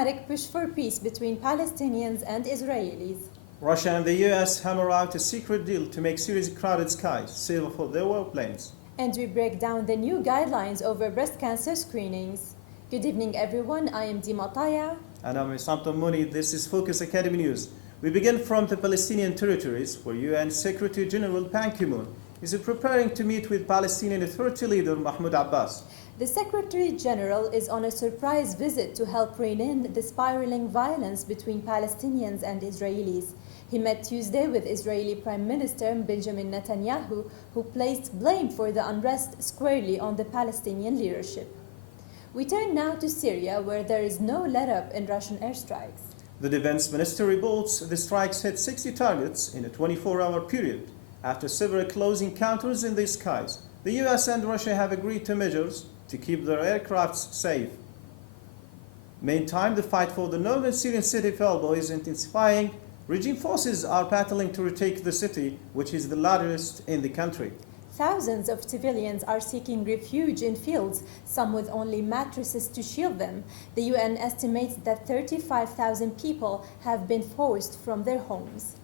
diplomatic push for peace between Palestinians and Israelis. Russia and the US hammer out a secret deal to make Syria's crowded skies safer for their warplanes. And we break down the new guidelines over breast cancer screenings. Good evening, everyone. I am Dima Taya. And I'm عصام طموني. This is Focus Academy News. We begin from the Palestinian territories, where UN Secretary General Ban Ki-moon is preparing to meet with Palestinian Authority leader Mahmoud Abbas. The Secretary General is on a surprise visit to help rein in the spiraling violence between Palestinians and Israelis. He met Tuesday with Israeli Prime Minister Benjamin Netanyahu, who placed blame for the unrest squarely on the Palestinian leadership. We turn now to Syria, where there is no let-up in Russian airstrikes. The defense minister reports the strikes hit 60 targets in a 24-hour period. After several close encounters in the skies, the US and Russia have agreed to measures to keep their aircrafts safe. Meantime, the fight for the northern Syrian city of Aleppo is intensifying. Regime forces are battling to retake the city, which is the largest in the country. Thousands of civilians are seeking refuge in fields, some with only mattresses to shield them. The UN estimates that 35,000 people have been forced from their homes.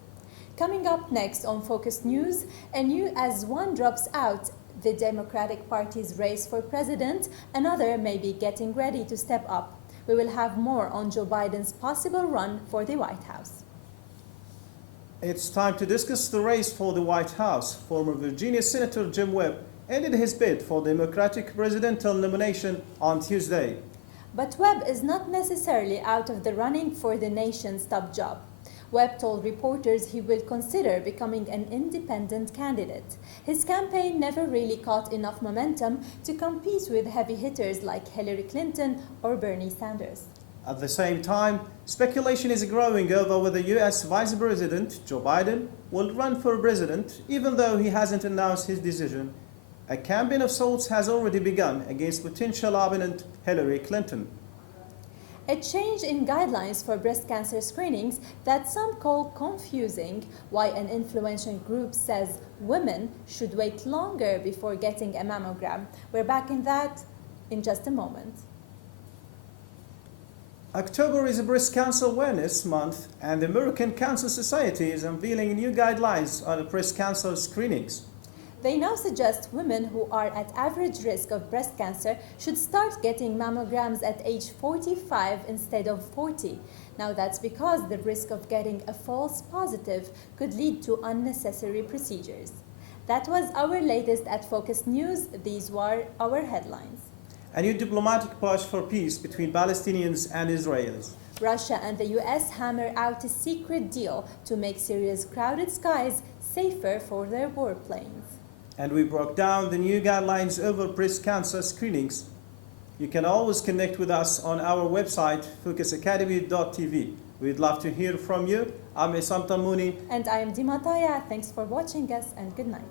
Coming up next on Focus News, as one drops out the Democratic Party's race for president, another may be getting ready to step up. We will have more on Joe Biden's possible run for the White House. It's time to discuss the race for the White House. Former Virginia Senator Jim Webb ended his bid for the Democratic presidential nomination on Tuesday. But Webb is not necessarily out of the running for the nation's top job. Webb told reporters he will consider becoming an independent candidate. His campaign never really caught enough momentum to compete with heavy hitters like Hillary Clinton or Bernie Sanders. At the same time, speculation is growing over whether US Vice President Joe Biden will run for president, even though he hasn't announced his decision. A campaign of sorts has already begun against potential opponent Hillary Clinton. A change in guidelines for breast cancer screenings that some call confusing, why an influential group says women should wait longer before getting a mammogram. We're back in that in just a moment. October is a Breast Cancer Awareness Month, and the American Cancer Society is unveiling new guidelines on breast cancer screenings. They now suggest women who are at average risk of breast cancer should start getting mammograms at age 45 instead of 40. Now that's because the risk of getting a false positive could lead to unnecessary procedures. That was our latest at Focus News. These were our headlines. A new diplomatic push for peace between Palestinians and Israelis. Russia and the US hammer out a secret deal to make Syria's crowded skies safer for their warplanes. And we broke down the new guidelines over breast cancer screenings. You can always connect with us on our website, focusacademy.tv. We'd love to hear from you. I'm عصام طموني. And I am Dima Taya. Thanks for watching us and good night.